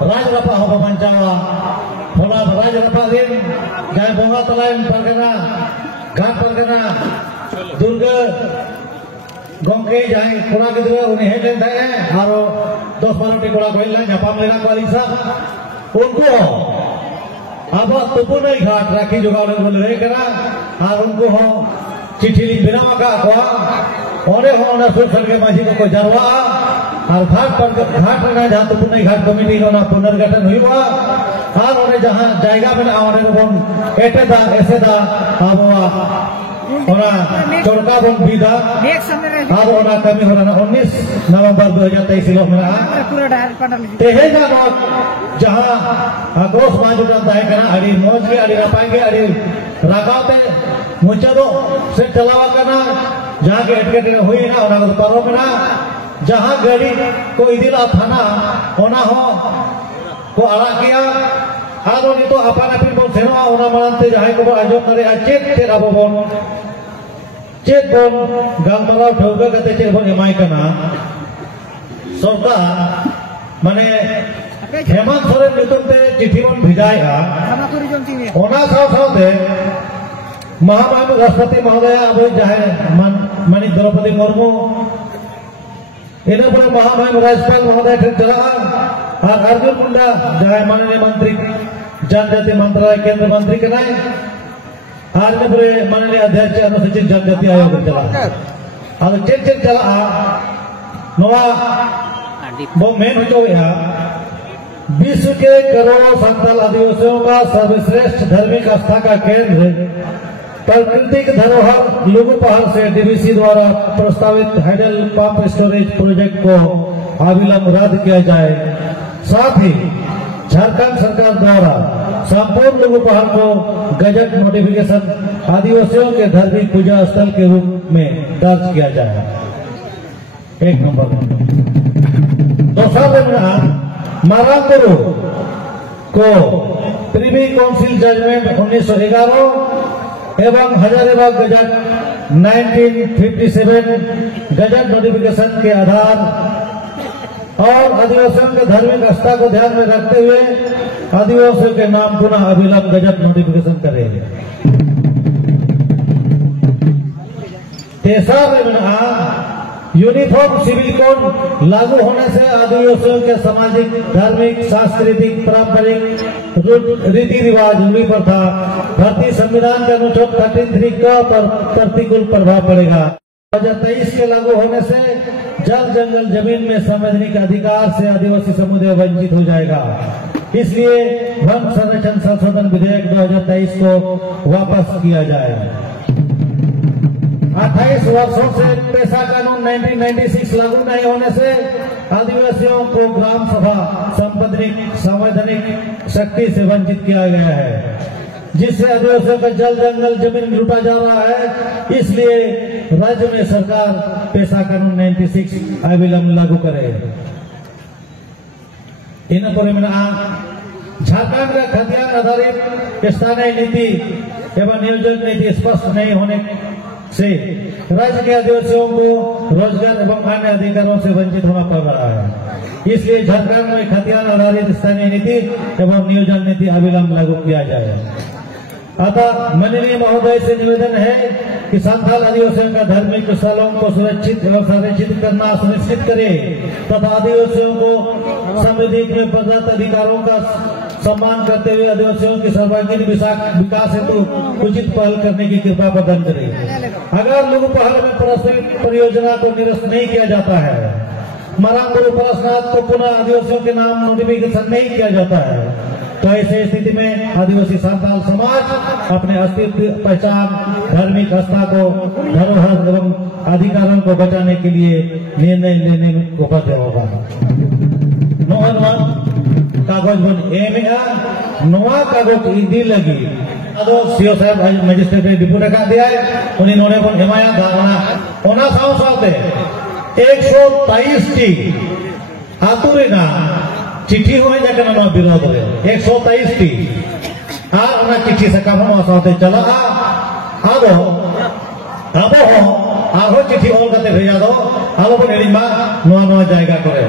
Raj Rapa Hoba Pancawa Hola Raj Rapa Rin Jai Bonga Talain Pargana Ghat Pargana Durga Gongke Jai Kura Gidra Uni Helen Thai Haro 10-12 T कोड़ा कोई line Japan लेना वाली सब उनको अब तुपुर नहीं घाट राखी जुगाड़ बोले रहे करा और उनको हो चिट्ठी लिख बिना का हुआ और हो ना सुर के माजी को जरवा और घाट ना जहाँ तुपुर नहीं घाट कमेटी का ना पुनर्गठन हुई हुआ और उन्हें जहाँ जाएगा में आने को बम ऐसे था अब होना चौड़का बम भी था अब होना कमी हो रहा 19 नवंबर 2023 लोग में तेहे जाना जहाँ आक्रोश माजू जाता है करना अड़ी मौज के अड़ी रपाएंगे अड़ी रागाते मुचदो से चलावा करना जहाँ के एटकेट हुई ना उन्हें तो परों में ना जहाँ गाड़ी को इधर थाना होना हो को अड़ा किया आदो नहीं तो अपन अपन बोल सेना उन्हें मानते जहाँ को आजो करे अचेत तेरा बोल चेत बोल गांव ठोका करते चेत बोल एमाई करना सोता मने हेमंत सोरेन नितुमते चिट्ठी बन भिजाया ओना साथ महामहिम राष्ट्रपति महोदय अब जहाँ मानी द्रौपदी मुर्मू इन्हें पर महामहिम राज्यपाल महोदय ठीक चला और अर्जुन मुंडा जहाँ माननीय मंत्री जनजाति मंत्रालय केंद्र मंत्री के नाय आज में पूरे माननीय अध्यक्ष अनुसूचित जनजाति आयोग चला अब चेक चला नवा वो मेन हो गया विश्व के करोड़ों संताल आदिवासियों का सर्वश्रेष्ठ धार्मिक आस्था का केंद्र प्राकृतिक धरोहर लघु पहाड़ से डीवीसी द्वारा प्रस्तावित हाइडल पंप स्टोरेज प्रोजेक्ट को अविलंब रद्द किया जाए। साथ ही झारखंड सरकार द्वारा संपूर्ण लघु पहाड़ को गजट नोटिफिकेशन आदिवासियों के धार्मिक पूजा स्थल के रूप में दर्ज किया जाए। 1 नंबर दूसरा मारांगुरु को प्रिवी काउंसिल जजमेंट 1911 एवं हजारीबाग गजट 1957 गजट नोटिफिकेशन के आधार और आदिवासियों के धार्मिक आस्था को ध्यान में रखते हुए आदिवासियों के नाम पुनः अविलंब गजट नोटिफिकेशन करेंगे। तेसरा यूनिफॉर्म सिविल कोड लागू होने से आदिवासियों के सामाजिक, धार्मिक, सांस्कृतिक, पारंपरिक रीति रिवाज, रूढ़ी प्रथा, भारतीय संविधान के अनुच्छेद 33 का प्रतिकूल प्रभाव पड़ेगा। 2023 के लागू होने से जल जंगल जमीन में संवैधानिक अधिकार से आदिवासी समुदाय वंचित हो जाएगा। इसलिए वन संरक्षण संशोधन विधेयक 2023 को वापस किया जाए। 28 वर्षों से पेशा कानून 1996 लागू नहीं होने से आदिवासियों को ग्राम सभा संवैधानिक शक्ति से वंचित किया गया है, जिससे आदिवासियों का जल जंगल जमीन लूटा जा रहा है। इसलिए राज्य में सरकार पेशा कानून 96 अविलंब लागू करे। इन पर झारखंड का खतियान आधारित स्थानीय नीति एवं नियोजन नीति स्पष्ट नहीं होने से राज्य के आदिवासियों को रोजगार एवं अन्य अधिकारों से वंचित होना पड़ रहा है। इसलिए झारखंड में खतियान आधारित स्थानीय नीति एवं नियोजन नीति अविलंब लागू किया जाए। अतः माननीय महोदय से निवेदन है कि संथाल आदिवासियों का धार्मिक स्थलों को सुरक्षित एवं संरक्षित करना सुनिश्चित करे तथा आदिवासियों को संवैधानिक में प्रदत्त अधिकारों का सम्मान करते हुए आदिवासियों के सर्वांगीण विकास हेतु उचित पहल करने की कृपा प्रदान करे। अगर लघु पहाड़ में प्रस्तावित परियोजना को निरस्त नहीं किया जाता है, मारांगुरु परसनाथ को पुनः आदिवासियों के नाम नोटिफिकेशन नहीं किया जाता है, तो ऐसे स्थिति में आदिवासी संथाल समाज अपने अस्तित्व, पहचान, धार्मिक आस्था को, धरोहर एवं अधिकारों को बचाने के लिए निर्णय लेने को बाध्य होगा। कागज बन नवा कागज इदी लगी अदो सीओ साहब मजिस्ट्रेट डिप्यूट रखा दिया है उन्हीं नोने बन हिमाया धारणा ओना साथ 123 टी आतुरे ना चिट्ठी हुए जाकर ना विरोध रे 123 टी ओना चिट्ठी सकाम साथे चला आबो आहो चिट्ठी ऑल करते भेजा दो आलो बन एड़ी मा नवा जायगा करे